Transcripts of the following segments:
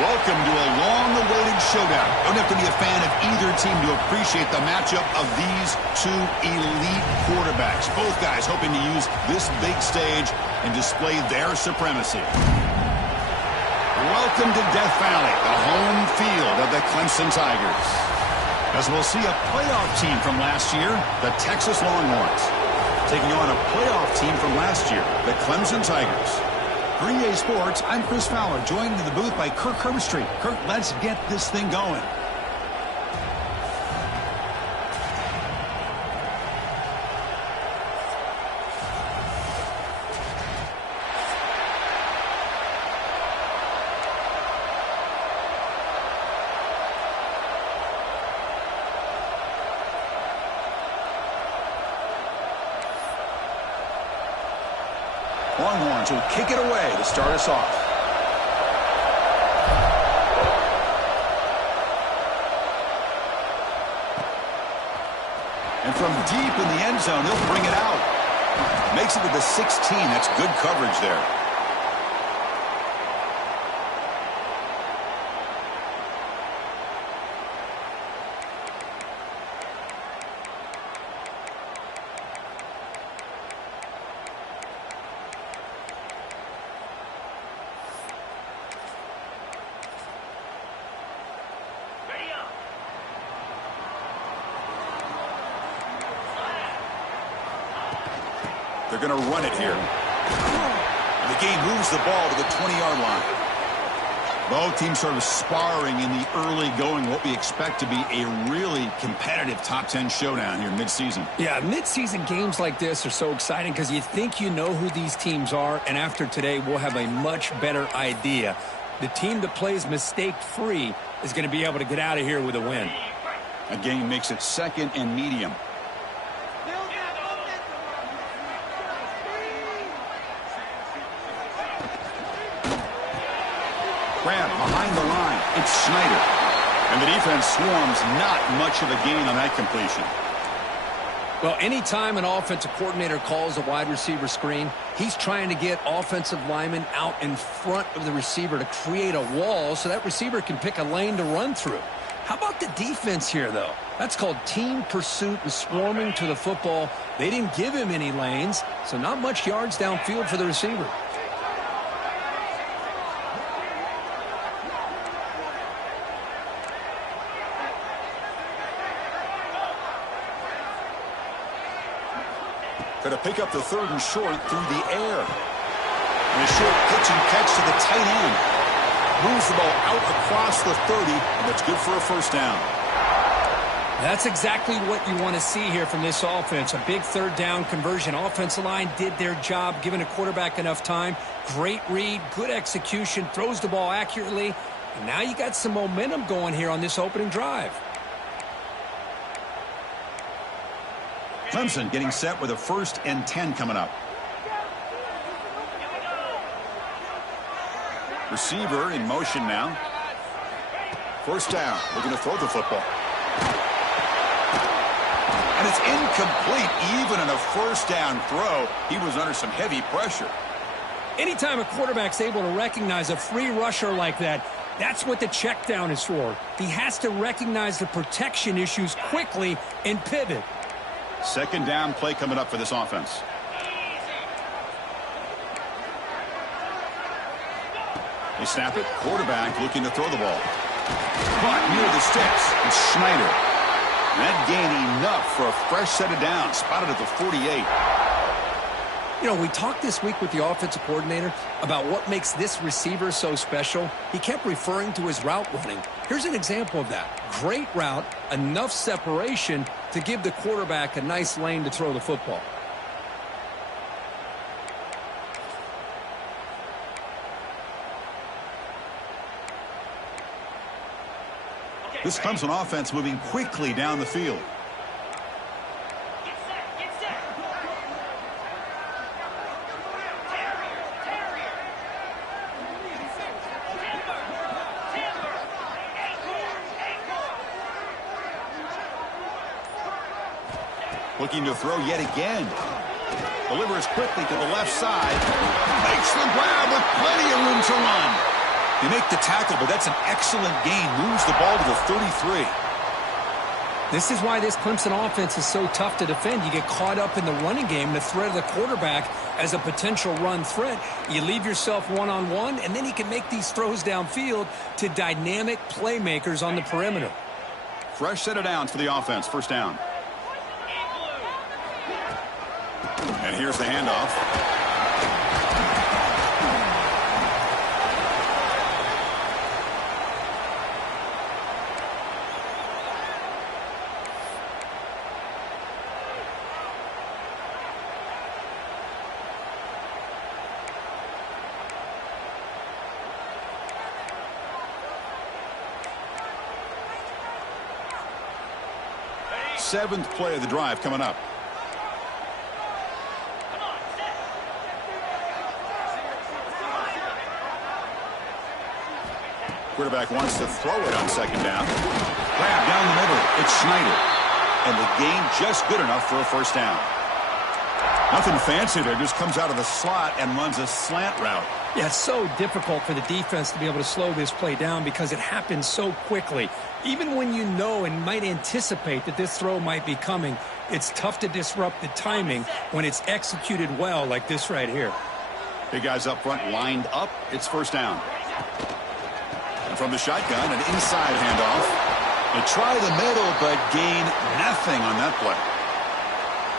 Welcome to a long-awaited showdown. Don't have to be a fan of either team to appreciate the matchup of these two elite quarterbacks. Both guys hoping to use this big stage and display their supremacy. Welcome to Death Valley, the home field of the Clemson Tigers. As we'll see a playoff team from last year, the Texas Longhorns, taking on a playoff team from last year, the Clemson Tigers. For EA Sports, I'm Chris Fowler, joined in the booth by Kirk Herbstreit. Kirk, let's get this thing going. Longhorns will kick it away to start us off. And from deep in the end zone, he'll bring it out. Makes it to the 16. That's good coverage there. They're going to run it here. And the game moves the ball to the 20-yard line. Both teams sort of sparring in the early going, what we expect to be a really competitive top 10 showdown here mid-season. Yeah, mid-season games like this are so exciting because you think you know who these teams are, and after today we'll have a much better idea. The team that plays mistake-free is going to be able to get out of here with a win. A game makes it second and medium. Grab behind the line. It's Schneider. And the defense swarms. Not much of a gain on that completion. Well, anytime an offensive coordinator calls a wide receiver screen, he's trying to get offensive linemen out in front of the receiver to create a wall so that receiver can pick a lane to run through. How about the defense here, though? That's called team pursuit and swarming to the football. They didn't give him any lanes, so not much yards downfield for the receiver. Going to pick up the third and short through the air. And a short pitch and catch to the tight end. Moves the ball out across the 30, and that's good for a first down. That's exactly what you want to see here from this offense. A big third down conversion. Offensive line did their job, giving a quarterback enough time. Great read, good execution, throws the ball accurately. And now you got some momentum going here on this opening drive. Clemson getting set with a 1st and 10 coming up. Receiver in motion now. First down. Looking to throw the football. And it's incomplete. Even on a first down throw, he was under some heavy pressure. Anytime a quarterback's able to recognize a free rusher like that, that's what the check down is for. He has to recognize the protection issues quickly and pivot. Second down play coming up for this offense. They snap it. Quarterback looking to throw the ball. Caught near the sticks. It's Schneider. And that gain enough for a fresh set of downs. Spotted at the 48. You know, we talked this week with the offensive coordinator about what makes this receiver so special. He kept referring to his route running. Here's an example of that. Great route, enough separation to give the quarterback a nice lane to throw the football. This Clemson offense moving quickly down the field. Looking to throw yet again. Delivers quickly to the left side. Makes the grab with plenty of room to run. They make the tackle, but that's an excellent gain. Moves the ball to the 33. This is why this Clemson offense is so tough to defend. You get caught up in the running game, the threat of the quarterback as a potential run threat. You leave yourself one-on-one, and then he can make these throws downfield to dynamic playmakers on the perimeter. Fresh set of downs for the offense. First down. And here's the handoff. Seventh play of the drive coming up. Quarterback wants to throw it on second down. Grab down the middle. It's Schneider. And the gain just good enough for a first down. Nothing fancy there. Just comes out of the slot and runs a slant route. Yeah, it's so difficult for the defense to be able to slow this play down because it happens so quickly. Even when you know and might anticipate that this throw might be coming, it's tough to disrupt the timing when it's executed well like this right here. Big guys up front lined up. It's first down. And from the shotgun, an inside handoff. They try the middle, but gain nothing on that play.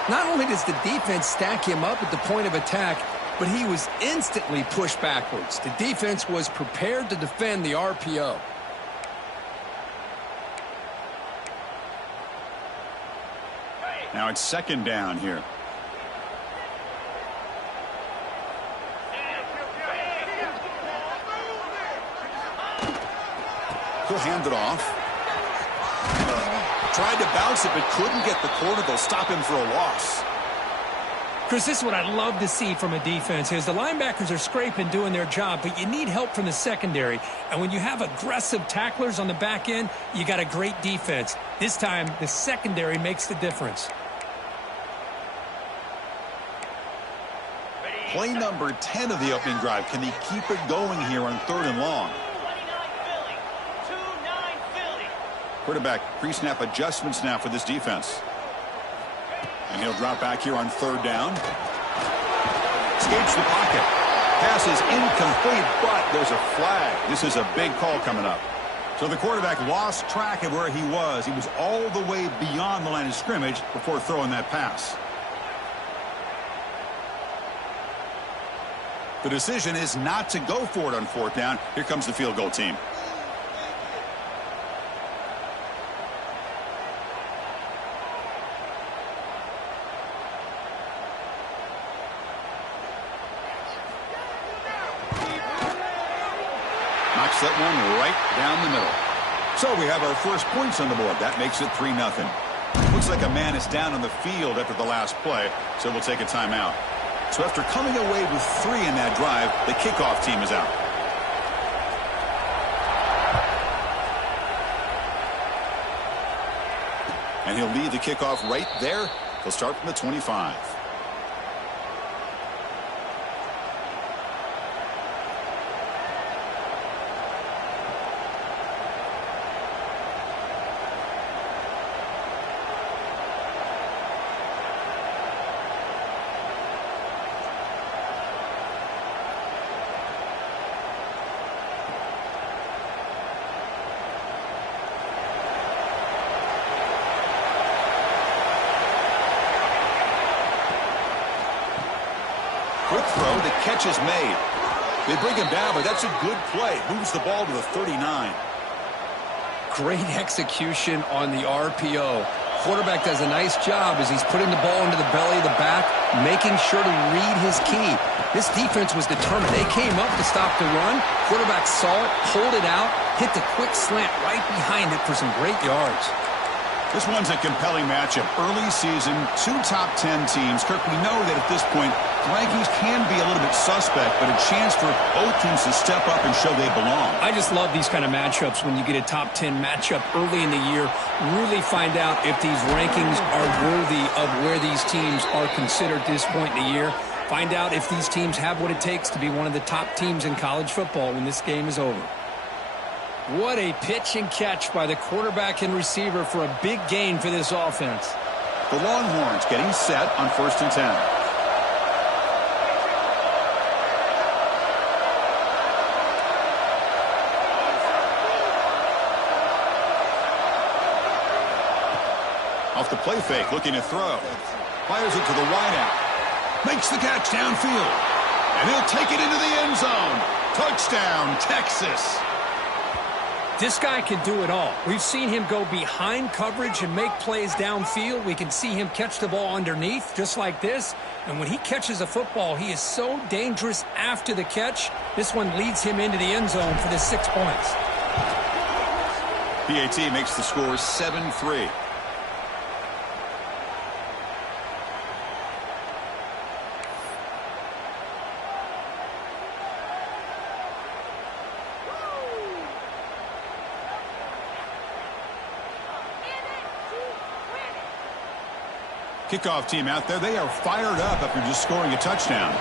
Not only does the defense stack him up at the point of attack, but he was instantly pushed backwards. The defense was prepared to defend the RPO. Now it's second down here. He'll hand it off. Tried to bounce it, but couldn't get the corner. They'll stop him for a loss. Chris, this is what I love to see from a defense is the linebackers are scraping, doing their job, but you need help from the secondary. And when you have aggressive tacklers on the back end, you got a great defense. This time, the secondary makes the difference. Play number 10 of the opening drive. Can he keep it going here on third and long? Quarterback pre-snap adjustments now for this defense. And he'll drop back here on third down. Escapes the pocket. Pass is incomplete, but there's a flag. This is a big call coming up. So the quarterback lost track of where he was. He was all the way beyond the line of scrimmage before throwing that pass. The decision is not to go for it on fourth down. Here comes the field goal team. Knocks that one right down the middle. So we have our first points on the board. That makes it 3-0. Looks like a man is down on the field after the last play, so we'll take a timeout. So after coming away with 3 in that drive, the kickoff team is out. And he'll lead the kickoff right there. He'll start from the 25. Quick throw, the catch is made. They bring him down, but that's a good play. Moves the ball to the 39. Great execution on the RPO. Quarterback does a nice job as he's putting the ball into the belly of the back, making sure to read his key. This defense was determined. They came up to stop the run. Quarterback saw it, pulled it out, hit the quick slant right behind it for some great yards. This one's a compelling matchup. Early season, 2 top 10 teams. Kirk, we know that at this point, rankings can be a little bit suspect, but a chance for both teams to step up and show they belong. I just love these kind of matchups when you get a top 10 matchup early in the year. Really find out if these rankings are worthy of where these teams are considered at this point in the year. Find out if these teams have what it takes to be one of the top teams in college football when this game is over. What a pitch and catch by the quarterback and receiver for a big gain for this offense. The Longhorns getting set on 1st and 10. Off the play fake, looking to throw. Fires it to the wideout. Makes the catch downfield. And he'll take it into the end zone. Touchdown, Texas. This guy can do it all. We've seen him go behind coverage and make plays downfield. We can see him catch the ball underneath, just like this. And when he catches a football, he is so dangerous after the catch. This one leads him into the end zone for the 6 points. PAT makes the score 7-3. Kickoff team out there. They are fired up after just scoring a touchdown.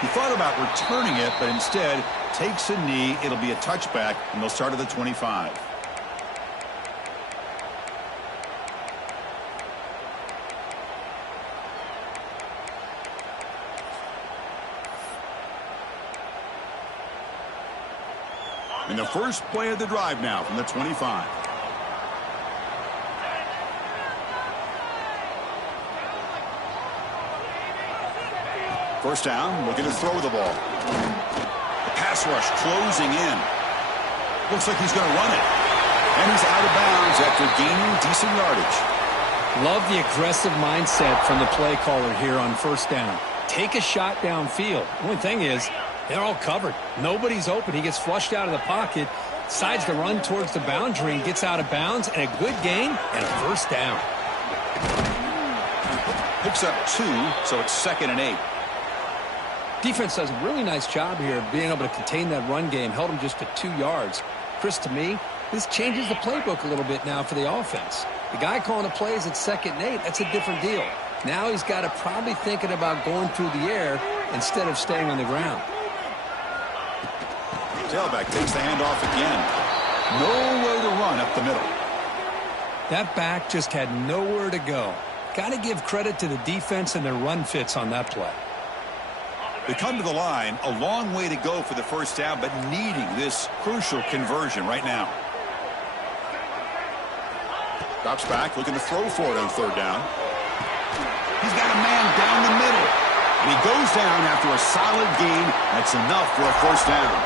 He thought about returning it, but instead takes a knee. It'll be a touchback, and they'll start at the 25. And the first play of the drive now from the 25. First down, looking to throw the ball. The pass rush closing in. Looks like he's going to run it. And he's out of bounds after gaining decent yardage. Love the aggressive mindset from the play caller here on 1st down. Take a shot downfield. The only thing is, they're all covered. Nobody's open. He gets flushed out of the pocket, decides to run towards the boundary and gets out of bounds, and a good gain and a 1st down. Picks up 2, so it's 2nd and 8. Defense does a really nice job here of being able to contain that run game. Held him just to 2 yards. Chris, to me, this changes the playbook a little bit now for the offense. The guy calling the plays at 2nd and 8, that's a different deal. Now he's got to probably thinking about going through the air instead of staying on the ground. Tailback takes the handoff again. Nowhere to run up the middle. That back just had nowhere to go. Got to give credit to the defense and their run fits on that play. They come to the line, a long way to go for the 1st down, but needing this crucial conversion right now. Drops back, looking to throw for it on 3rd down. He's got a man down the middle. And he goes down after a solid gain. That's enough for a 1st down.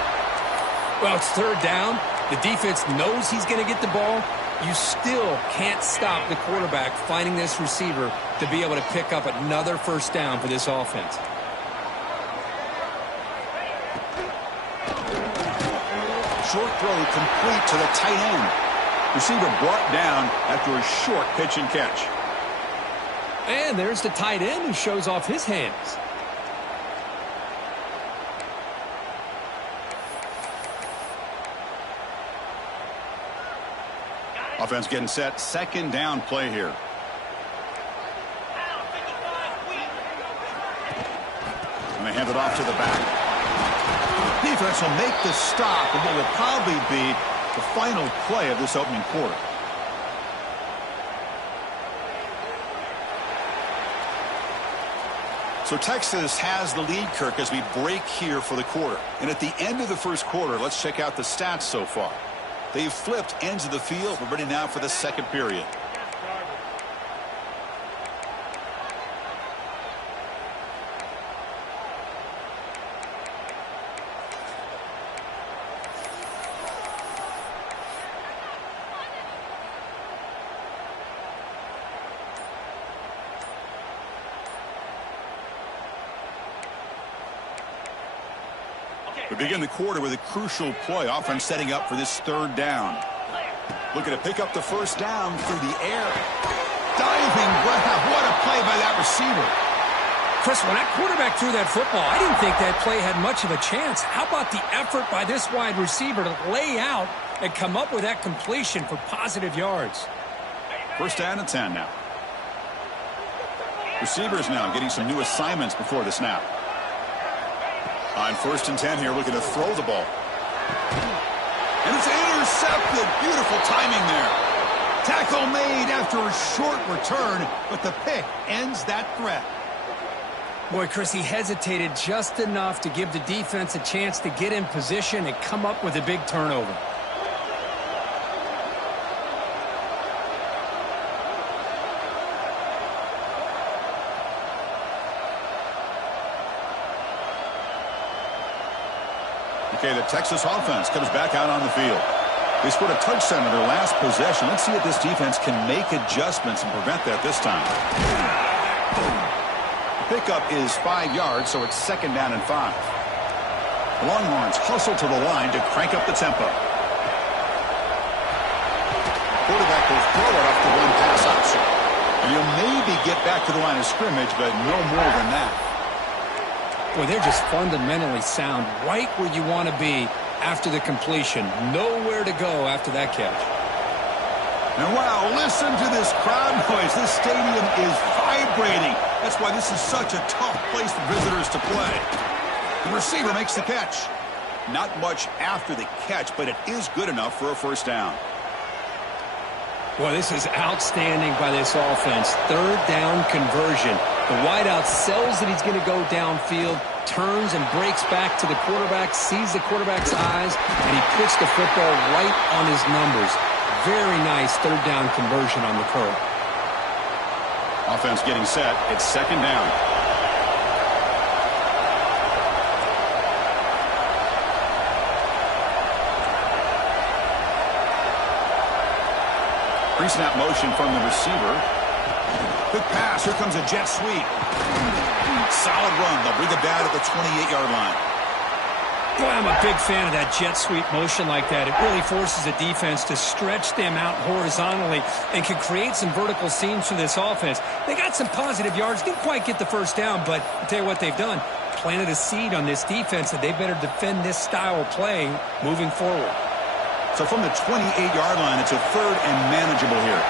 Well, it's 3rd down. The defense knows he's going to get the ball. You still can't stop the quarterback finding this receiver to be able to pick up another 1st down for this offense. Short throw complete to the tight end. Receiver brought down after a short pitch and catch. And there's the tight end who shows off his hands. Offense getting set. 2nd down play here. And they hand it off to the back. Defense will make the stop, and what will probably be the final play of this opening quarter. So Texas has the lead, Kirk, as we break here for the quarter. And at the end of the 1st quarter, let's check out the stats so far. They've flipped ends of the field. We're ready now for the 2nd period. We begin the quarter with a crucial play. Offense setting up for this 3rd down. Looking to pick up the 1st down through the air. Diving grab. What a play by that receiver. Chris, when that quarterback threw that football, I didn't think that play had much of a chance. How about the effort by this wide receiver to lay out and come up with that completion for positive yards. First down and 10 now. Receivers now getting some new assignments before the snap. On first and 10 here, looking to throw the ball. And it's intercepted. Beautiful timing there. Tackle made after a short return, but the pick ends that threat. Boy, Chris, he hesitated just enough to give the defense a chance to get in position and come up with a big turnover. Okay, the Texas offense comes back out on the field. They scored a touchdown in their last possession. Let's see if this defense can make adjustments and prevent that this time. The pickup is 5 yards, so it's second down and 5. The Longhorns hustle to the line to crank up the tempo. Quarterback will throw it off the one-pass option. And he'll maybe get back to the line of scrimmage, but no more than that. Boy, they're just fundamentally sound, right where you want to be after the completion. Nowhere to go after that catch. And wow, listen to this crowd noise. This stadium is vibrating. That's why this is such a tough place for visitors to play. The receiver makes the catch. Not much after the catch, but it is good enough for a first down. Boy, this is outstanding by this offense. Third down conversion. The wideout sells that he's going to go downfield, turns and breaks back to the quarterback, sees the quarterback's eyes, and he puts the football right on his numbers. Very nice third down conversion on the curl. Offense getting set. It's second down. Pre-snap motion from the receiver. Quick pass. Here comes a jet sweep. Solid run. They'll bring it down at the 28-yard line. Boy, I'm a big fan of that jet sweep motion like that. It really forces a defense to stretch them out horizontally and can create some vertical seams for this offense. They got some positive yards. Didn't quite get the first down, but I'll tell you what they've done. Planted a seed on this defense that they better defend this style of play moving forward. So from the 28-yard line, it's a third and manageable here.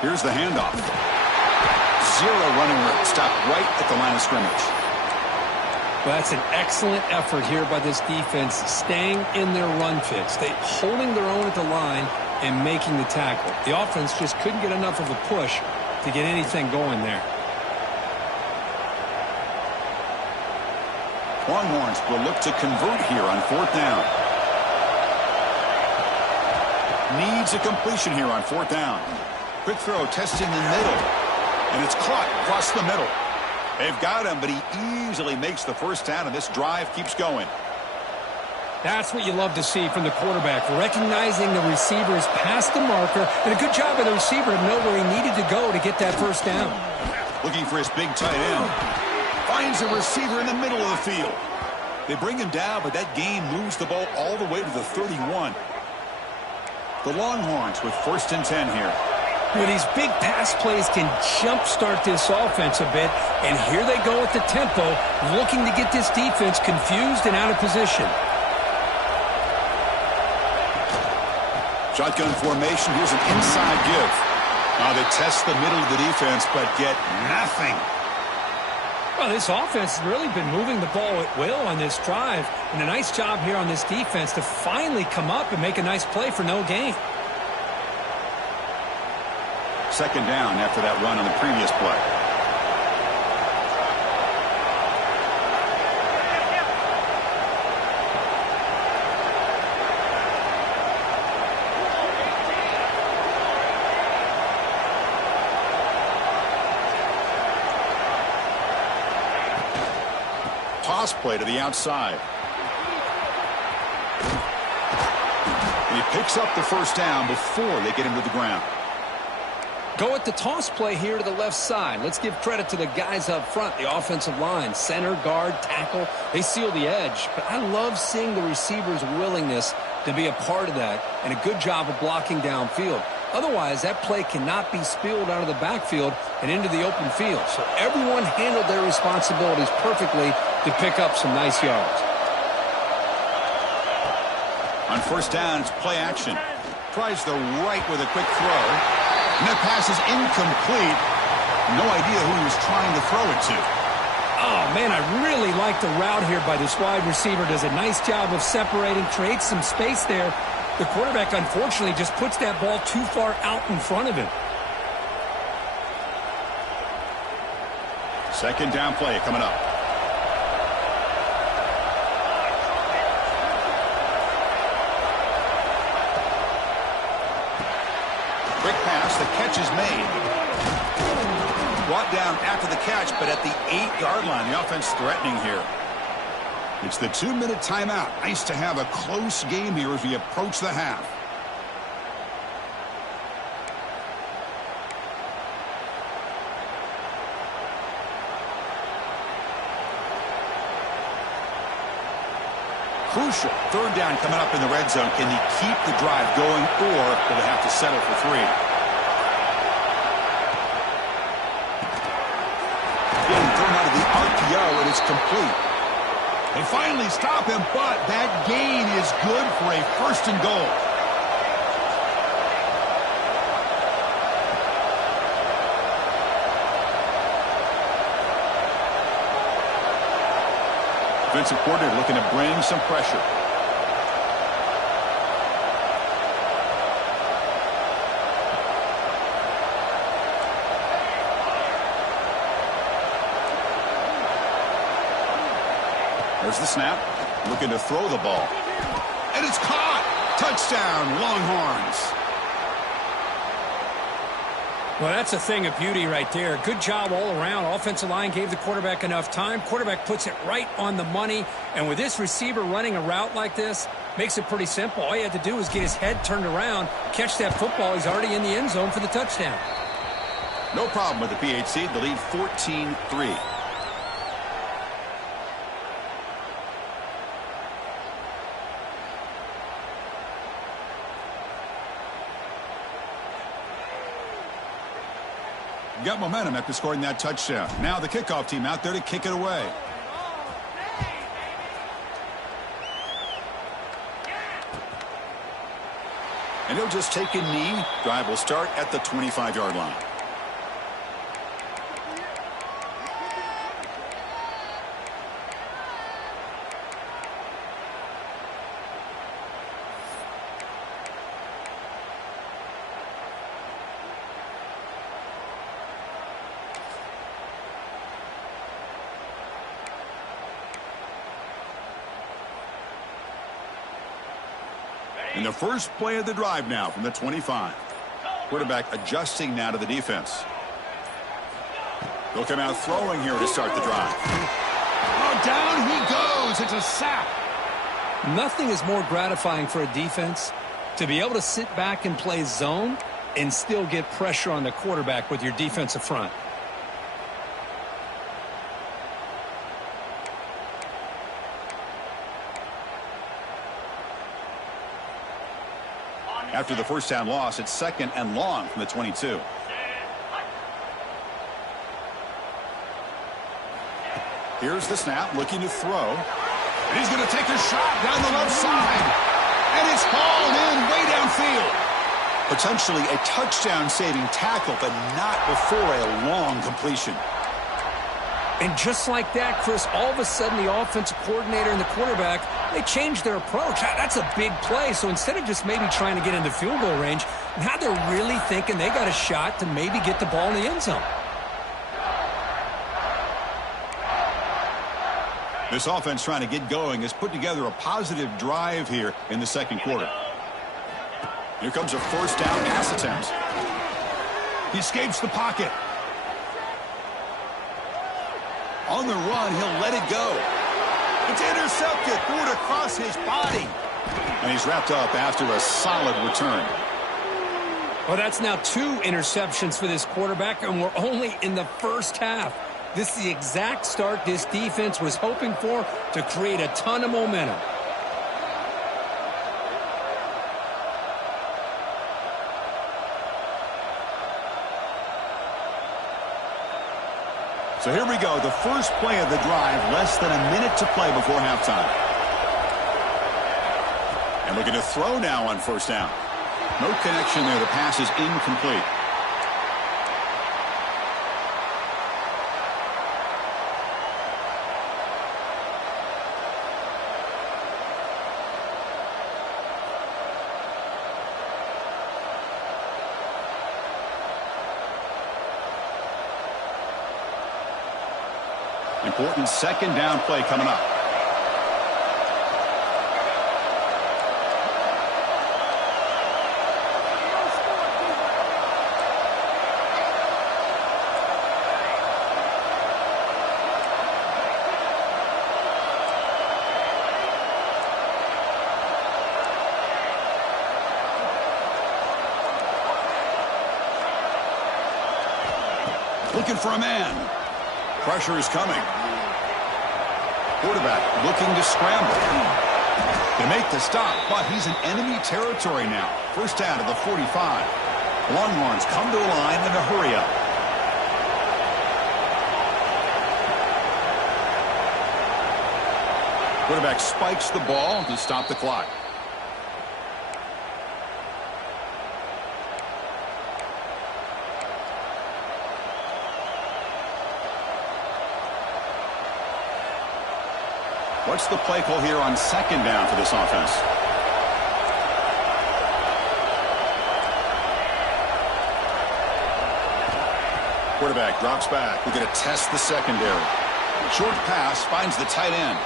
Here's the handoff. Zero running room. Stopped right at the line of scrimmage. Well, that's an excellent effort here by this defense, staying in their run fits. They holding their own at the line and making the tackle. The offense just couldn't get enough of a push to get anything going there. Longhorns will look to convert here on fourth down. Needs a completion here on fourth down. Quick throw, testing the middle. And it's caught across the middle. They've got him, but he easily makes the first down, and this drive keeps going. That's what you love to see from the quarterback, recognizing the receiver's past the marker, and a good job by the receiver to know where he needed to go to get that first down. Looking for his big tight end. Finds a receiver in the middle of the field. They bring him down, but that gain moves the ball all the way to the 31. The Longhorns with first and 10 here. Well, these big pass plays can jumpstart this offense a bit, and here they go at the tempo, looking to get this defense confused and out of position. Shotgun formation. Here's an inside give. Now they test the middle of the defense, but get nothing. Well, this offense has really been moving the ball at will on this drive, and a nice job here on this defense to finally come up and make a nice play for no gain. Second down after that run on the previous play. Toss play to the outside. And he picks up the first down before they get him to the ground. Go at the toss play here to the left side. Let's give credit to the guys up front, the offensive line, center, guard, tackle. They seal the edge. But I love seeing the receiver's willingness to be a part of that and a good job of blocking downfield. Otherwise, that play cannot be spilled out of the backfield and into the open field. So everyone handled their responsibilities perfectly to pick up some nice yards. On first down, it's play action. Tries the right with a quick throw. And that pass is incomplete. No idea who he was trying to throw it to. Oh, man, I really like the route here by this wide receiver. Does a nice job of separating, creates some space there. The quarterback, unfortunately, just puts that ball too far out in front of him. Second down play coming up. Quick pass, the catch is made. Brought down after the catch, but at the 8-yard line, the offense threatening here. It's the 2-minute timeout. Nice to have a close game here as we approach the half. Crucial. Third down coming up in the red zone. Can he keep the drive going, or will they have to settle for 3? Getting thrown out of the RPO, and it's complete. They finally stop him, but that gain is good for a first and goal. Defensive coordinator looking to bring some pressure. There's the snap. Looking to throw the ball. And it's caught. Touchdown, Longhorns. Well, that's a thing of beauty right there. Good job all around. Offensive line gave the quarterback enough time. Quarterback puts it right on the money. And with this receiver running a route like this, makes it pretty simple. All you have to do is get his head turned around, catch that football. He's already in the end zone for the touchdown. No problem with the PHC. The lead 14-3. Got momentum after scoring that touchdown. Now the kickoff team out there to kick it away. And he'll just take a knee. Drive will start at the 25-yard line. And the first play of the drive now from the 25. Quarterback adjusting now to the defense. They'll come out throwing here to start the drive. Oh, down he goes. It's a sack. Nothing is more gratifying for a defense to be able to sit back and play zone and still get pressure on the quarterback with your defensive front. After the first down loss, it's second and long from the 22. Here's the snap, looking to throw. And he's going to take a shot down the left side. And it's hauled in way downfield. Potentially a touchdown-saving tackle, but not before a long completion. And just like that, Chris, all of a sudden the offensive coordinator and the quarterback, they changed their approach. That's a big play. So instead of just maybe trying to get into field goal range, now they're really thinking they got a shot to maybe get the ball in the end zone. This offense trying to get going has put together a positive drive here in the second quarter. Here comes a first down pass attempt. He escapes the pocket. On the run, he'll let it go. It's intercepted, threw it across his body. And he's wrapped up after a solid return. Well, that's now 2 interceptions for this quarterback, and we're only in the first half. This is the exact start this defense was hoping for to create a ton of momentum. So here we go, the first play of the drive, less than a minute to play before halftime. And looking to throw now on first down. No connection there. The pass is incomplete. Important second down play coming up. Looking for a man. Pressure is coming. Quarterback looking to scramble. They make the stop, but he's in enemy territory now. First down to the 45. Longhorns come to a line in a hurry up. Quarterback spikes the ball to stop the clock. What's the play call here on second down for this offense? Quarterback drops back. We're going to test the secondary. Short pass finds the tight end.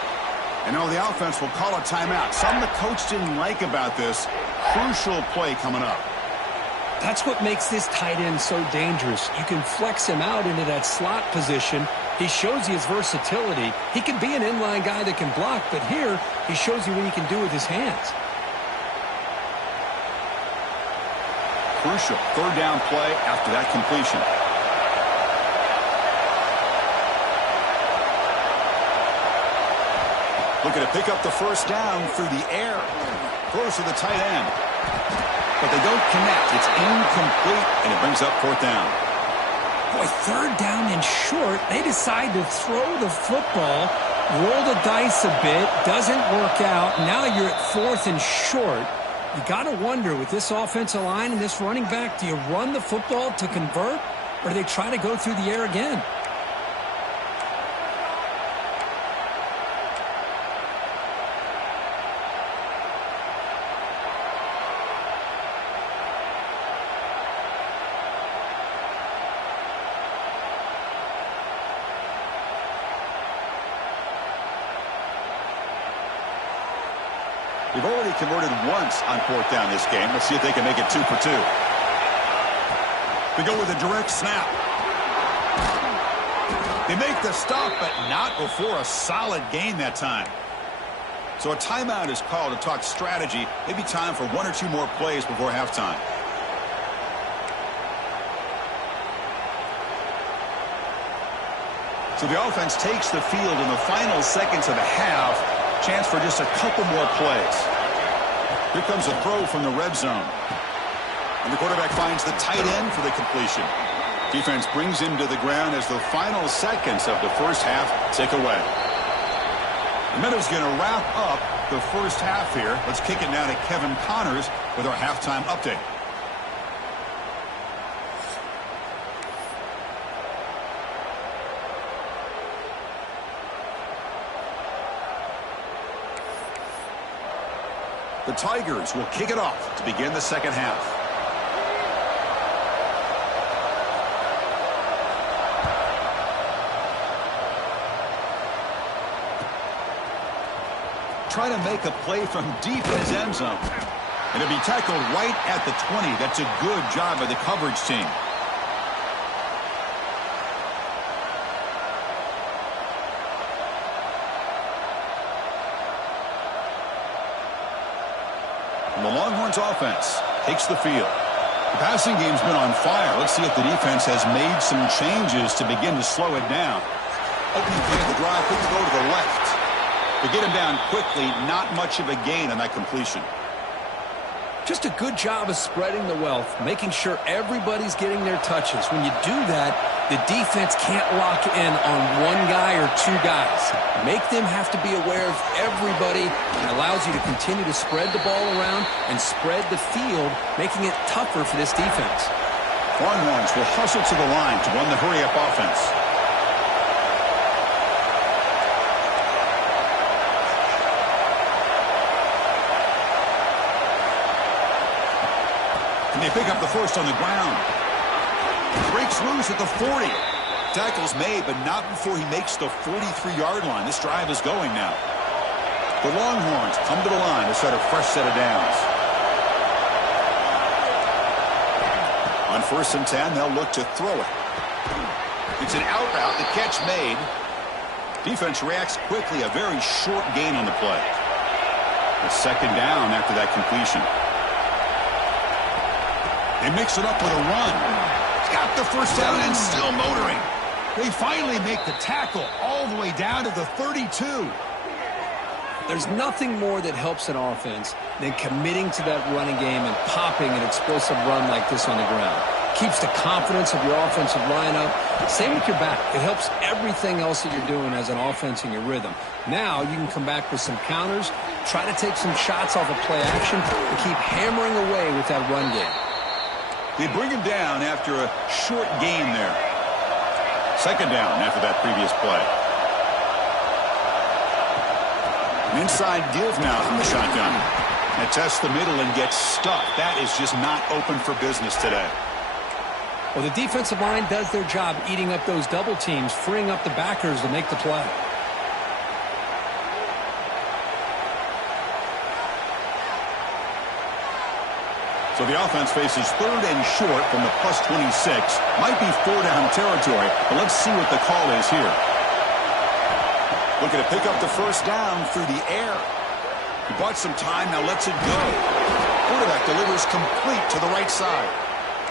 And now the offense will call a timeout. Something the coach didn't like about this. Crucial play coming up. That's what makes this tight end so dangerous. You can flex him out into that slot position. He shows you his versatility. He can be an inline guy that can block, but here he shows you what he can do with his hands. Crucial third down play after that completion. Looking to pick up the first down through the air. Throws to the tight end. But they don't connect. It's incomplete, and it brings up fourth down. Boy, third down and short. They decide to throw the football, roll the dice a bit, doesn't work out. Now you're at fourth and short. You got to wonder, with this offensive line and this running back, do you run the football to convert, or do they try to go through the air again? They've already converted once on fourth down this game. Let's see if they can make it 2 for 2. They go with a direct snap. They make the stop, but not before a solid gain that time. So a timeout is called to talk strategy. Maybe time for 1 or 2 more plays before halftime. So the offense takes the field in the final seconds of the half. Chance for just a couple more plays. Here comes a throw from the red zone. And the quarterback finds the tight end for the completion. Defense brings him to the ground as the final seconds of the first half tick away. The Meadows going to wrap up the first half here. Let's kick it now to Kevin Connors with our halftime update. The Tigers will kick it off to begin the second half. Try to make a play from deep in his end zone. And it'll be tackled right at the 20. That's a good job by the coverage team. The Longhorns offense takes the field. The passing game's been on fire. Let's see if the defense has made some changes to begin to slow it down. Opening play of the drive, quick to go to the left. To get him down quickly, not much of a gain on that completion. Just a good job of spreading the wealth, making sure everybody's getting their touches. When you do that, The defense can't lock in on one guy or two guys. Make them have to be aware of everybody. It allows you to continue to spread the ball around and spread the field, making it tougher for this defense. Longhorns will hustle to the line to run the hurry-up offense. And they pick up the first on the ground. Breaks loose at the 40. Tackle's made, but not before he makes the 43-yard line. This drive is going now. The Longhorns come to the line to set a fresh set of downs. On 1st and 10, they'll look to throw it. It's an out route, the catch made. Defense reacts quickly, a very short gain on the play. A 2nd down after that completion. They mix it up with a run. Got the first down and still motoring. They finally make the tackle all the way down to the 32. There's nothing more that helps an offense than committing to that running game and popping an explosive run like this on the ground. Keeps the confidence of your offensive lineup. Same with your back. It helps everything else that you're doing as an offense in your rhythm. Now you can come back with some counters, try to take some shots off of play action, and keep hammering away with that run game. They bring him down after a short gain there. 2nd down after that previous play. An inside give now from the shotgun. It tests the middle and gets stuck. That is just not open for business today. Well, the defensive line does their job eating up those double teams, freeing up the backers to make the play. So the offense faces 3rd and short from the +26. Might be 4-down territory, but let's see what the call is here. Looking to pick up the first down through the air. He bought some time, now lets it go. Quarterback delivers complete to the right side.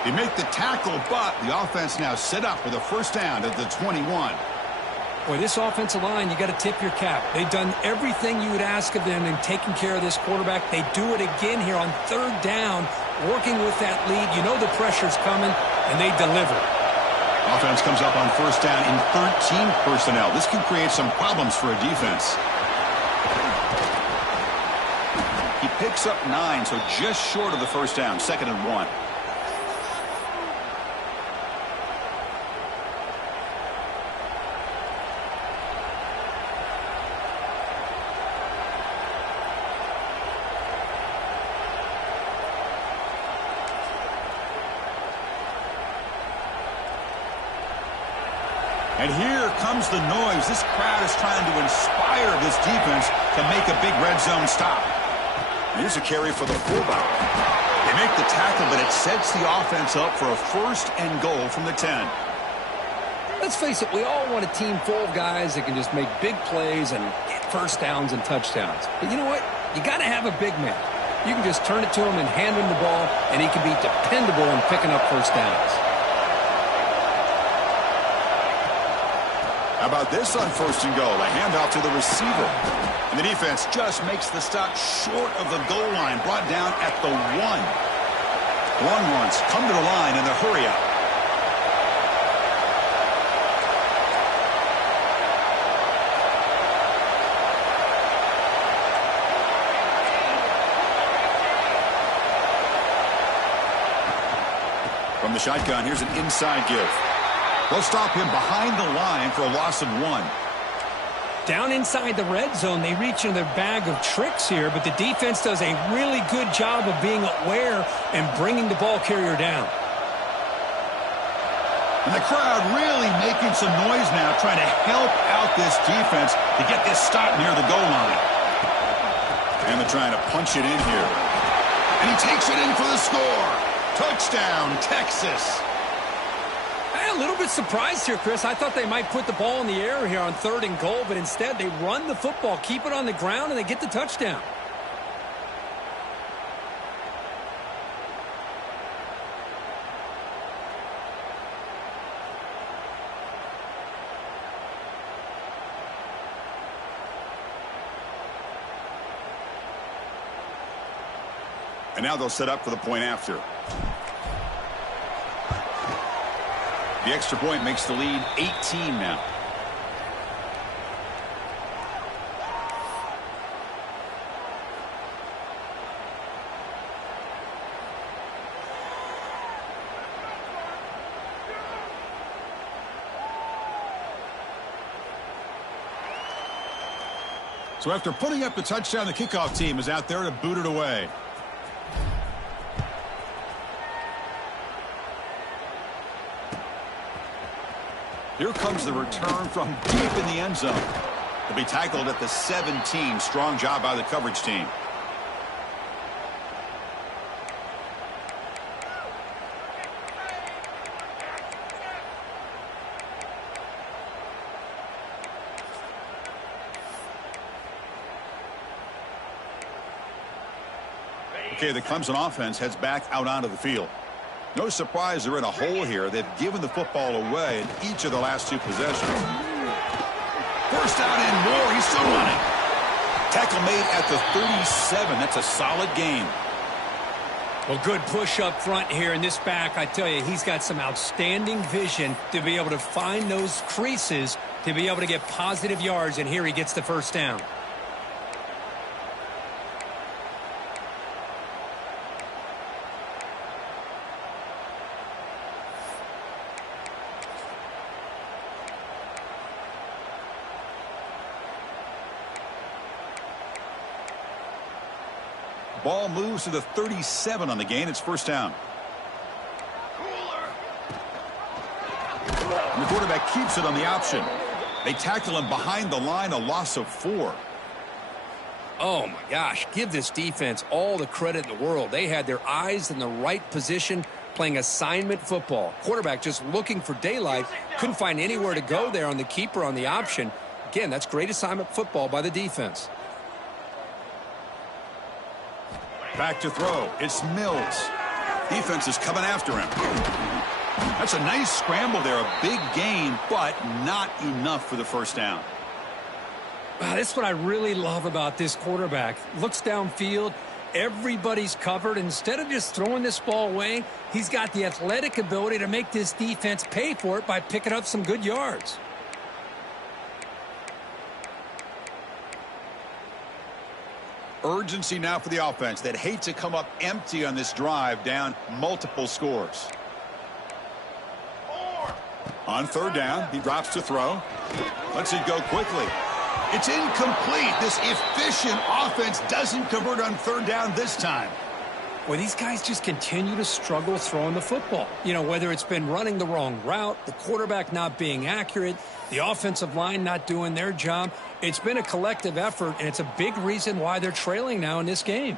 They make the tackle, but the offense now set up with a first down at the 21. Boy, this offensive line, you got to tip your cap. They've done everything you would ask of them in taking care of this quarterback. They do it again here on 3rd down, working with that lead. You know the pressure's coming, and they deliver. Offense comes up on first down in 13 personnel. This can create some problems for a defense. He picks up 9, so just short of the first down, 2nd and 1. And here comes the noise. This crowd is trying to inspire this defense to make a big red zone stop. Here's a carry for the fullback. They make the tackle, but it sets the offense up for a 1st and goal from the 10. Let's face it, we all want a team full of guys that can just make big plays and get first downs and touchdowns. But you know what? You got to have a big man. You can just turn it to him and hand him the ball, and he can be dependable in picking up first downs. How about this on 1st and goal? A handoff to the receiver. And the defense just makes the stop short of the goal line, brought down at the 1. Longhorns come to the line in the hurry-up. From the shotgun, here's an inside give. They'll stop him behind the line for a loss of 1. Down inside the red zone, they reach in their bag of tricks here, but the defense does a really good job of being aware and bringing the ball carrier down. And the crowd really making some noise now, trying to help out this defense to get this stop near the goal line. And they're trying to punch it in here. And he takes it in for the score. Touchdown, Texas. A little bit surprised here, Chris. I thought they might put the ball in the air here on 3rd and goal, but instead they run the football, keep it on the ground, and they get the touchdown. And now they'll set up for the point after. The extra point makes the lead 18 now. So after putting up the touchdown, the kickoff team is out there to boot it away. Here comes the return from deep in the end zone. He'll be tackled at the 17. Strong job by the coverage team. Okay, the Clemson offense heads back out onto the field. No surprise they're in a hole here. They've given the football away in each of the last two possessions. First down and more. He's still running. Tackle made at the 37. That's a solid gain. Well, good push up front here in this back. I tell you, he's got some outstanding vision to be able to find those creases to be able to get positive yards, and here he gets the first down. Ball moves to the 37 on the gain. It's first down. And the quarterback keeps it on the option. They tackle him behind the line, a loss of 4. Oh, my gosh. Give this defense all the credit in the world. They had their eyes in the right position playing assignment football. Quarterback just looking for daylight. Couldn't find anywhere to go there on the keeper on the option. Again, that's great assignment football by the defense. Back to throw. It's Mills. Defense is coming after him. That's a nice scramble there. A big gain, but not enough for the first down. Wow, that's what I really love about this quarterback. Looks downfield. Everybody's covered. Instead of just throwing this ball away, he's got the athletic ability to make this defense pay for it by picking up some good yards. Urgency now for the offense that hate to come up empty on this drive, down multiple scores. On third down, he drops to throw. Lets it go quickly. It's incomplete. This efficient offense doesn't convert on third down this time. Well, these guys just continue to struggle throwing the football. You know, whether it's been running the wrong route, the quarterback not being accurate, the offensive line not doing their job. It's been a collective effort, and it's a big reason why they're trailing now in this game.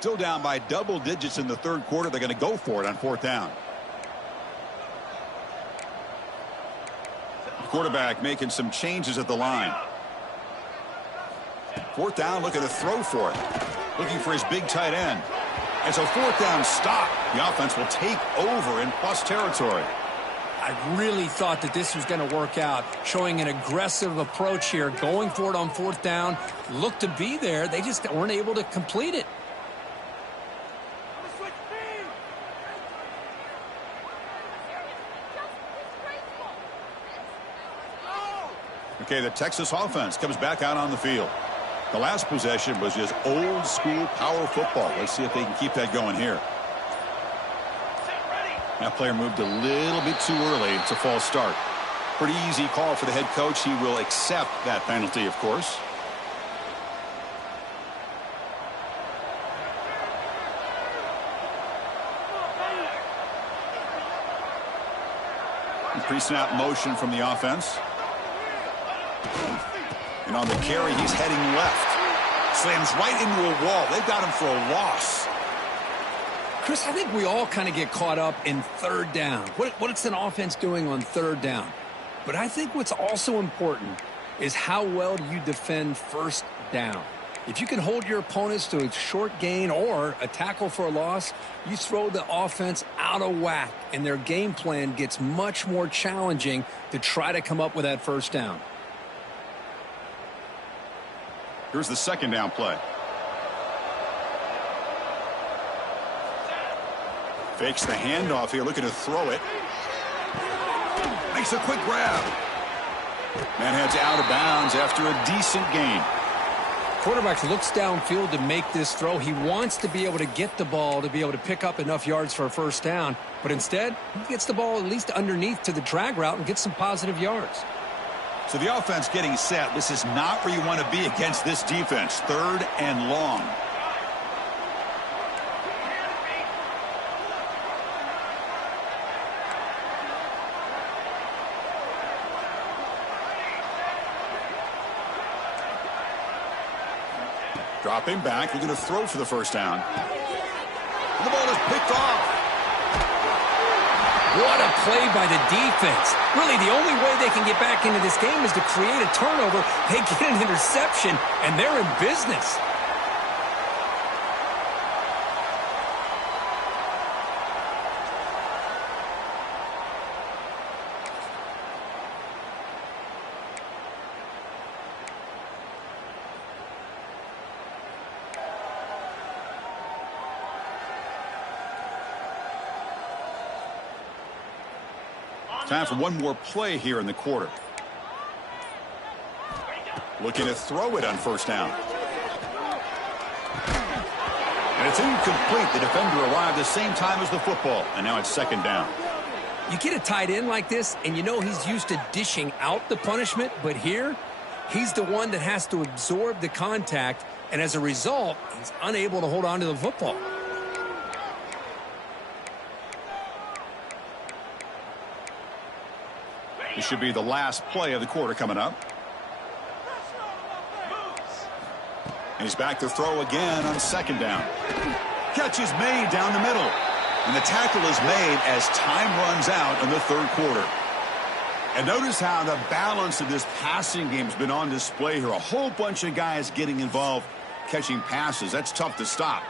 Still down by double digits in the third quarter. They're going to go for it on fourth down. The quarterback making some changes at the line. Fourth down, looking to throw for it. Looking for his big tight end. And so fourth down stop. The offense will take over in plus territory. I really thought that this was going to work out, showing an aggressive approach here, going for it on fourth down. Looked to be there. They just weren't able to complete it. Okay, the Texas offense comes back out on the field. The last possession was just old school power football. Let's see if they can keep that going here. That player moved a little bit too early. It's a false start. Pretty easy call for the head coach. He will accept that penalty, of course. Pre-snap motion from the offense. And on the carry, he's heading left. Slams right into a wall. They've got him for a loss. Chris, I think we all kind of get caught up in third down. What's an offense doing on third down? But I think what's also important is how well do you defend first down. If you can hold your opponents to a short gain or a tackle for a loss, you throw the offense out of whack, and their game plan gets much more challenging to try to come up with that first down. Here's the second down play. Fakes the handoff here, looking to throw it. Makes a quick grab. Man heads out of bounds after a decent gain. Quarterback looks downfield to make this throw. He wants to be able to get the ball to be able to pick up enough yards for a first down. But instead, he gets the ball at least underneath to the drag route and gets some positive yards. So the offense getting set. This is not where you want to be against this defense. 3rd and long. Dropping back, looking to throw for the first down. And the ball is picked off. What a play by the defense. Really, the only way they can get back into this game is to create a turnover. They get an interception, and they're in business. Time for one more play here in the quarter. Looking to throw it on first down. And it's incomplete. The defender arrived the same time as the football, and now it's 2nd down. You get a tight end like this, and you know he's used to dishing out the punishment, but here, he's the one that has to absorb the contact, and as a result, he's unable to hold on to the football. This should be the last play of the quarter coming up. And he's back to throw again on 2nd down. Catch is made down the middle. And the tackle is made as time runs out in the 3rd quarter. And notice how the balance of this passing game has been on display here. A whole bunch of guys getting involved catching passes. That's tough to stop.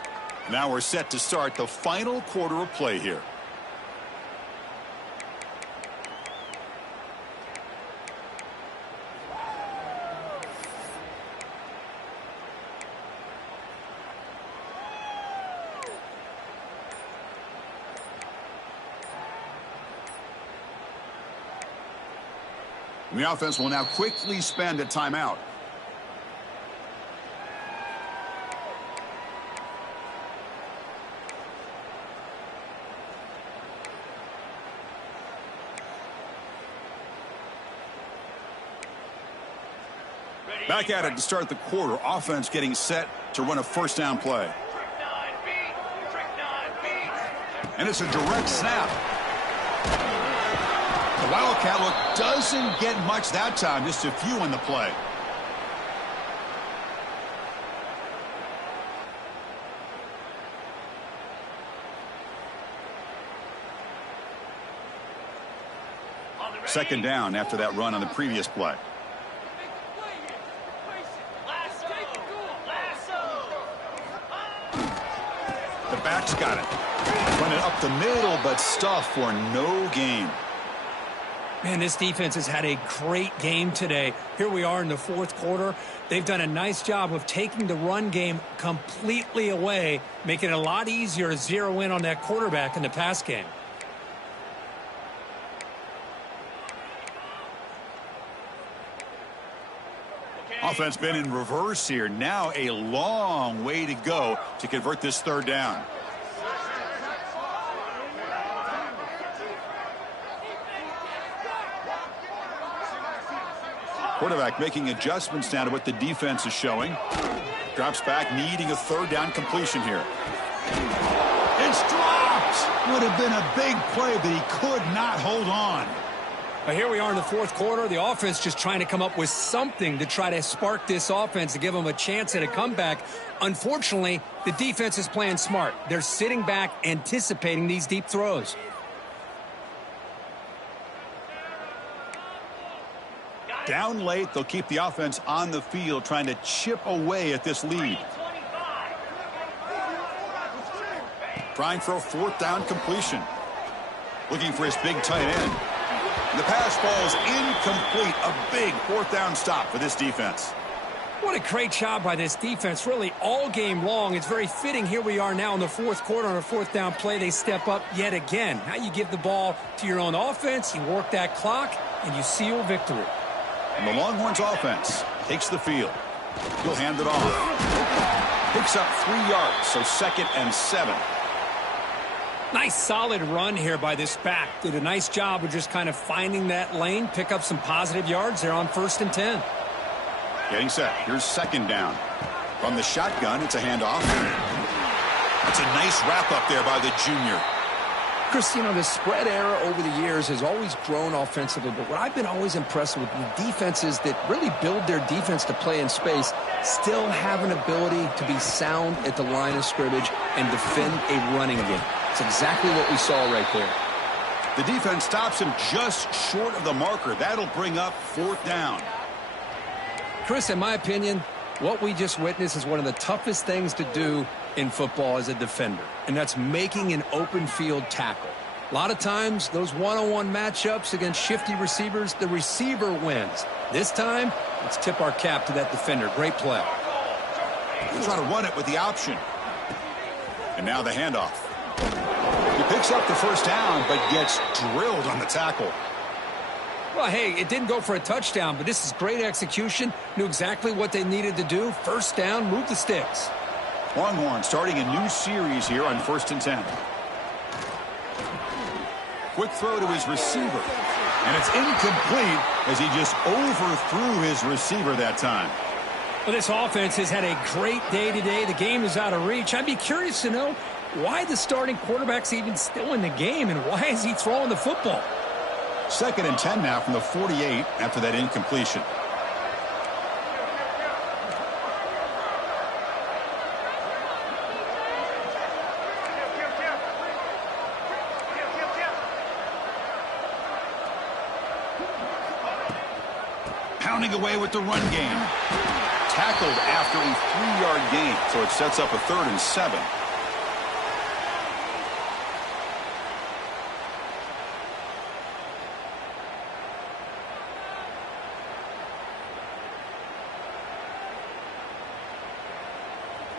Now we're set to start the final quarter of play here. And the offense will now quickly spend a timeout. Back at it to start the quarter. Offense getting set to run a first down play. And it's a direct snap. The Wildcat look doesn't get much that time, just a few on the play. Second down after that run on the previous play. The back's got it. Running up the middle, but stuff for no gain. Man, this defense has had a great game today. Here we are in the 4th quarter. They've done a nice job of taking the run game completely away, making it a lot easier to zero in on that quarterback in the pass game. Offense been in reverse here. Now a long way to go to convert this 3rd down. Quarterback making adjustments now to what the defense is showing. Drops back, needing a 3rd down completion here. It's dropped! Would have been a big play, but he could not hold on. But here we are in the 4th quarter. The offense just trying to come up with something to try to spark this offense to give them a chance at a comeback. Unfortunately, the defense is playing smart. They're sitting back, anticipating these deep throws. Down late, they'll keep the offense on the field, trying to chip away at this lead. Trying for a 4th down completion. Looking for his big tight end. And the pass falls incomplete. A big 4th down stop for this defense. What a great job by this defense, really all game long. It's very fitting. Here we are now in the fourth quarter on a fourth down play. They step up yet again. Now you give the ball to your own offense, you work that clock, and you seal victory. And the Longhorns offense takes the field. He'll hand it off. Picks up 3 yards, so 2nd and 7. Nice solid run here by this back. Did a nice job of just kind of finding that lane, pick up some positive yards there on 1st and 10. Getting set. Here's 2nd down. From the shotgun, it's a handoff. That's a nice wrap up there by the junior. Chris, you know, the spread era over the years has always grown offensively, but what I've been always impressed with the defenses that really build their defense to play in space still have an ability to be sound at the line of scrimmage and defend a running game. It's exactly what we saw right there. The defense stops him just short of the marker. That'll bring up 4th down. Chris, in my opinion, what we just witnessed is one of the toughest things to do in football as a defender, and that's making an open field tackle. A lot of times, those one-on-one matchups against shifty receivers, the receiver wins. This time, let's tip our cap to that defender. Great play. He's trying to run it with the option. And now the handoff. He picks up the 1st down, but gets drilled on the tackle. Well, hey, it didn't go for a touchdown, but this is great execution. Knew exactly what they needed to do. 1st down, move the sticks. Longhorn starting a new series here on 1st and 10. Quick throw to his receiver. And it's incomplete as he just overthrew his receiver that time. Well, this offense has had a great day today. The game is out of reach. I'd be curious to know why the starting quarterback's even still in the game and why is he throwing the football? 2nd and 10 now from the 48 after that incompletion. Pounding away with the run game. Tackled after a 3-yard gain, so it sets up a 3rd and 7.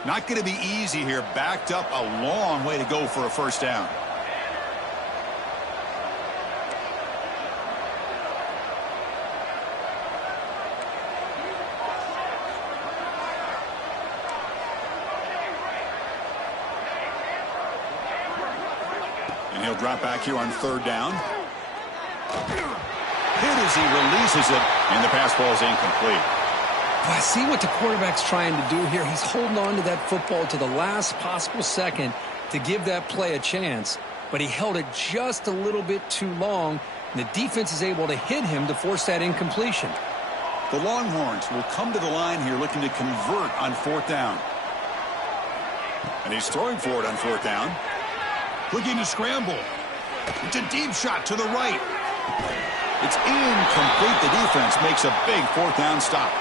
Not going to be easy here. Backed up a long way to go for a 1st down. And he'll drop back here on 3rd down. Hit as he releases it, and the pass ball is incomplete. I see what the quarterback's trying to do here. He's holding on to that football to the last possible second to give that play a chance, but he held it just a little bit too long, and the defense is able to hit him to force that incompletion. The Longhorns will come to the line here looking to convert on 4th down. And he's throwing for it on 4th down. Looking to scramble. It's a deep shot to the right. It's incomplete. The defense makes a big 4th down stop.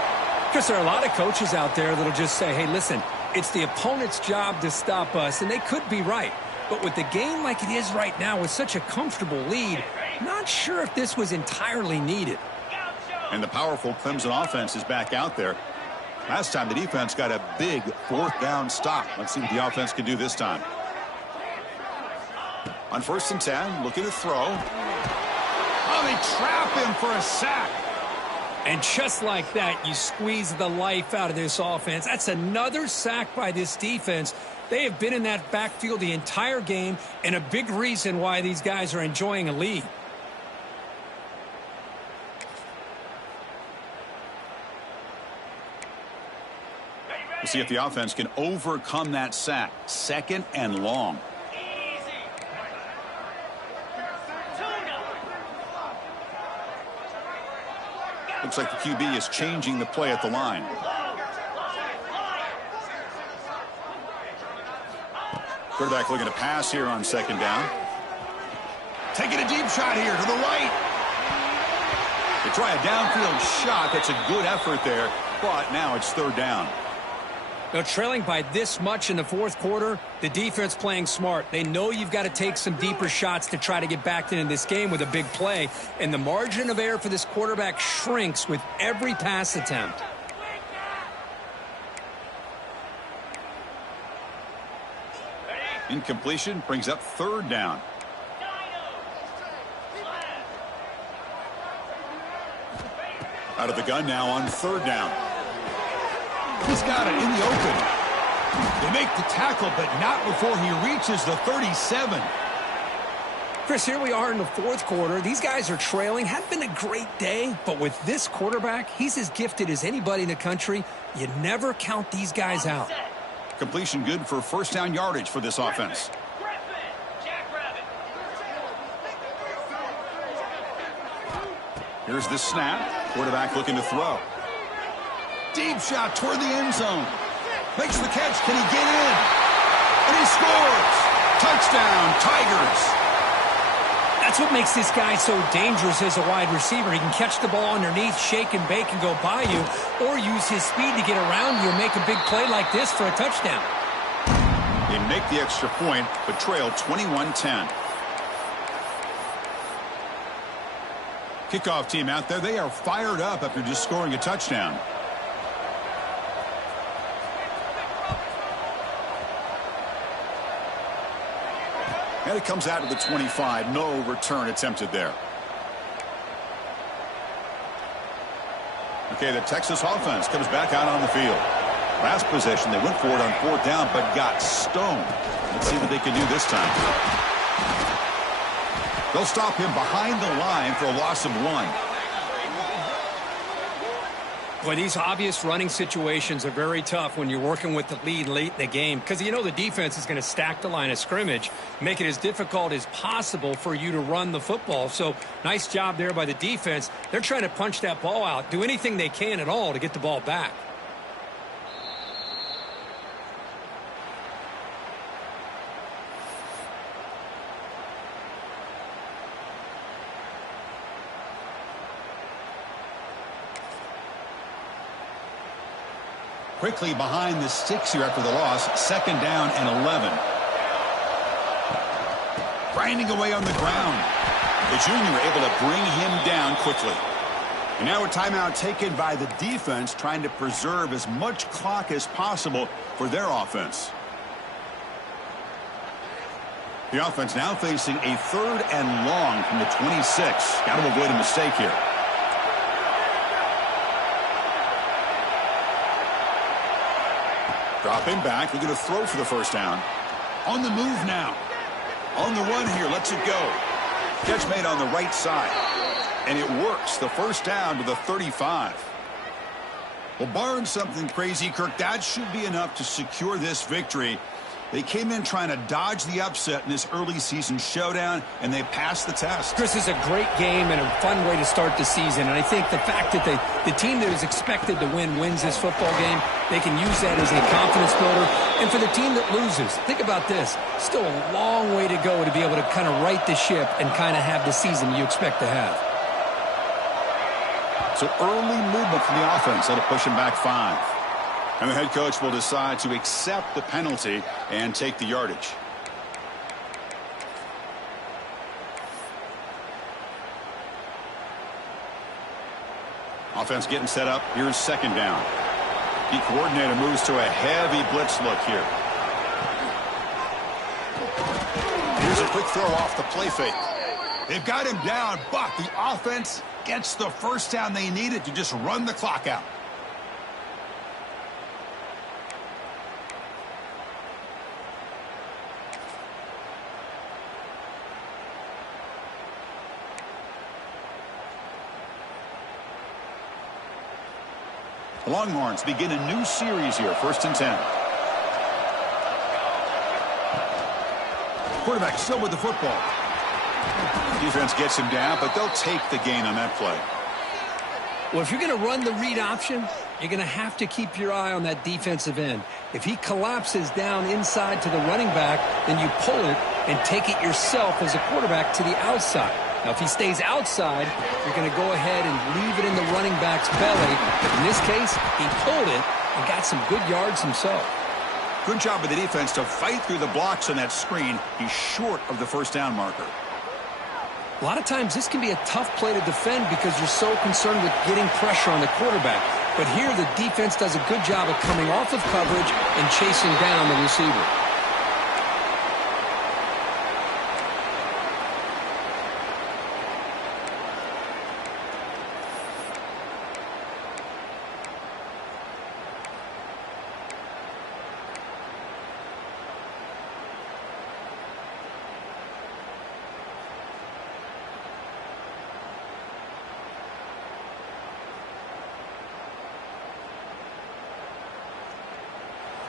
Because there are a lot of coaches out there that'll just say, hey, listen, it's the opponent's job to stop us, and they could be right. But with the game like it is right now with such a comfortable lead, not sure if this was entirely needed. And the powerful Clemson offense is back out there. Last time the defense got a big 4th down stop. Let's see what the offense can do this time. On 1st and 10, looking to throw. Oh, they trap him for a sack. And just like that, you squeeze the life out of this offense. That's another sack by this defense. They have been in that backfield the entire game, and a big reason why these guys are enjoying a lead. We'll see if the offense can overcome that sack. 2nd and long. Looks like the QB is changing the play at the line. Quarterback looking to pass here on 2nd down. Taking a deep shot here to the right. They try a downfield shot. That's a good effort there, but now it's 3rd down. Now, trailing by this much in the 4th quarter, the defense playing smart. They know you've got to take some deeper shots to try to get back into this game with a big play. And the margin of error for this quarterback shrinks with every pass attempt. Incompletion brings up third down. Out of the gun now on third down. He's got it in the open. They make the tackle, but not before he reaches the 37. Chris, here we are in the fourth quarter. These guys are trailing. Hadn't been a great day, but with this quarterback, he's as gifted as anybody in the country. You never count these guys out. Completion good for first down yardage for this offense. Here's the snap. Quarterback looking to throw. Deep shot toward the end zone. Makes the catch. Can he get in? And he scores. Touchdown, Tigers. That's what makes this guy so dangerous as a wide receiver. He can catch the ball underneath, shake and bake, and go by you, or use his speed to get around you and make a big play like this for a touchdown. They make the extra point, but trail 21-10. Kickoff team out there, they are fired up after just scoring a touchdown. And it comes out to the 25. No return attempted there. Okay, the Texas offense comes back out on the field. Last possession, they went for it on fourth down, but got stoned. Let's see what they can do this time. They'll stop him behind the line for a loss of 1. Boy, these obvious running situations are very tough when you're working with the lead late in the game, because you know the defense is going to stack the line of scrimmage, make it as difficult as possible for you to run the football. So nice job there by the defense. They're trying to punch that ball out, do anything they can at all to get the ball back. Quickly behind the sticks here after the loss. Second down and 11. Grinding away on the ground. The junior able to bring him down quickly. And now a timeout taken by the defense, trying to preserve as much clock as possible for their offense. The offense now facing a third and long from the 26. Got to avoid a mistake here. Dropping back, looking to throw for the first down. On the move now. On the run here, lets it go. Catch made on the right side. And it works. The first down to the 35. Well, barring something crazy, Kirk, that should be enough to secure this victory. They came in trying to dodge the upset in this early season showdown, and they passed the test. Chris, is a great game and a fun way to start the season. And I think the fact that the team that is expected to win wins this football game, they can use that as a confidence builder. And for the team that loses, think about this. Still a long way to go to be able to kind of right the ship and kind of have the season you expect to have. So early movement from the offense. That'll push him back 5. And the head coach will decide to accept the penalty and take the yardage. Offense getting set up. Here's second down. The coordinator moves to a heavy blitz look here. Here's a quick throw off the play fake. They've got him down, but the offense gets the first down they needed to just run the clock out. The Longhorns begin a new series here, 1st and 10. Quarterback still with the football. Defense gets him down, but they'll take the gain on that play. Well, if you're going to run the read option, you're going to have to keep your eye on that defensive end. If he collapses down inside to the running back, then you pull it and take it yourself as a quarterback to the outside. Now, if he stays outside, you're going to go ahead and leave it in the running back's belly. But in this case, he pulled it and got some good yards himself. Good job by the defense to fight through the blocks on that screen. He's short of the first down marker. A lot of times this can be a tough play to defend because you're so concerned with getting pressure on the quarterback. But here the defense does a good job of coming off of coverage and chasing down the receiver.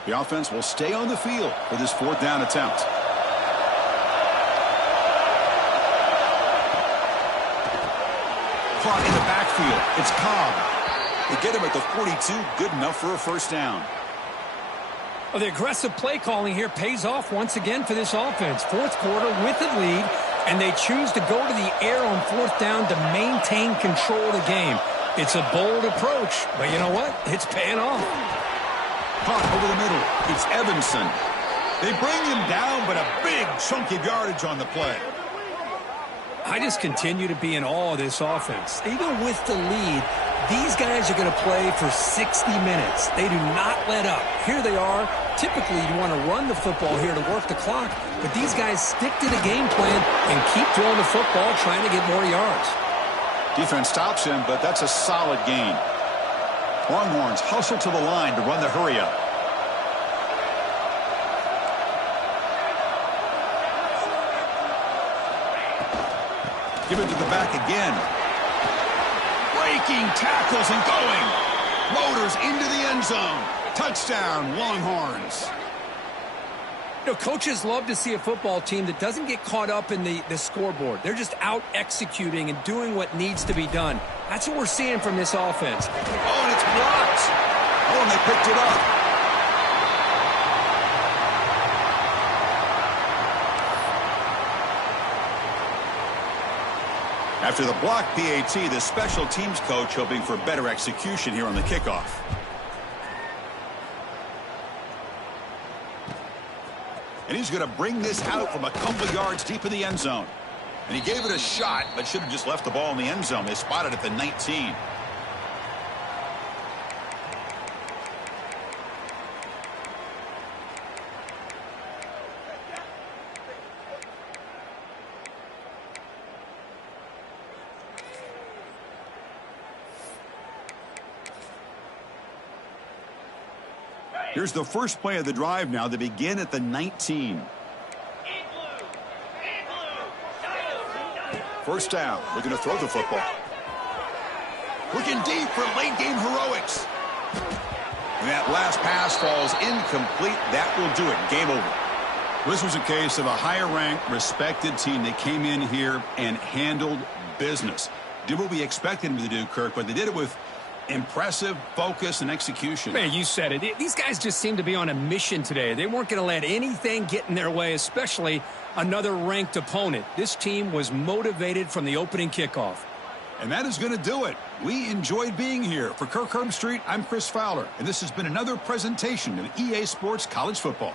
The offense will stay on the field for this 4th down attempt. Caught in the backfield. It's Cobb. They get him at the 42. Good enough for a first down. Well, the aggressive play calling here pays off once again for this offense. 4th quarter with the lead, and they choose to go to the air on 4th down to maintain control of the game. It's a bold approach, but you know what? It's paying off. Caught over the middle. It's Evanson. They bring him down, but a big chunk of yardage on the play. I just continue to be in awe of this offense. Even with the lead, these guys are going to play for 60 minutes. They do not let up. Here they are. Typically, you want to run the football here to work the clock, but these guys stick to the game plan and keep throwing the football, trying to get more yards. Defense stops him, but that's a solid gain. Longhorns hustle to the line to run the hurry-up. Give it to the back again. Breaking tackles and going. Motors into the end zone. Touchdown, Longhorns. You know, coaches love to see a football team that doesn't get caught up in the scoreboard. They're just out executing and doing what needs to be done. That's what we're seeing from this offense. Oh, and it's blocked. Oh, and they picked it up. After the block PAT, the special teams coach hoping for better execution here on the kickoff. And he's going to bring this out from a couple yards deep in the end zone. And he gave it a shot, but should have just left the ball in the end zone. They spotted it at the 19. Here's the first play of the drive now. They begin at the 19. First down. Looking to throw the football. Looking deep for late game heroics. And that last pass falls incomplete. That will do it. Game over. This was a case of a higher-ranked, respected team that came in here and handled business. Did what we expected them to do, Kirk, but they did it with impressive focus and execution. Man, you said it. These guys just seem to be on a mission today. They weren't going to let anything get in their way, especially another ranked opponent. This team was motivated from the opening kickoff. And that is going to do it. We enjoyed being here. For Kirk Herbstreit, I'm Chris Fowler, and this has been another presentation of EA Sports College Football.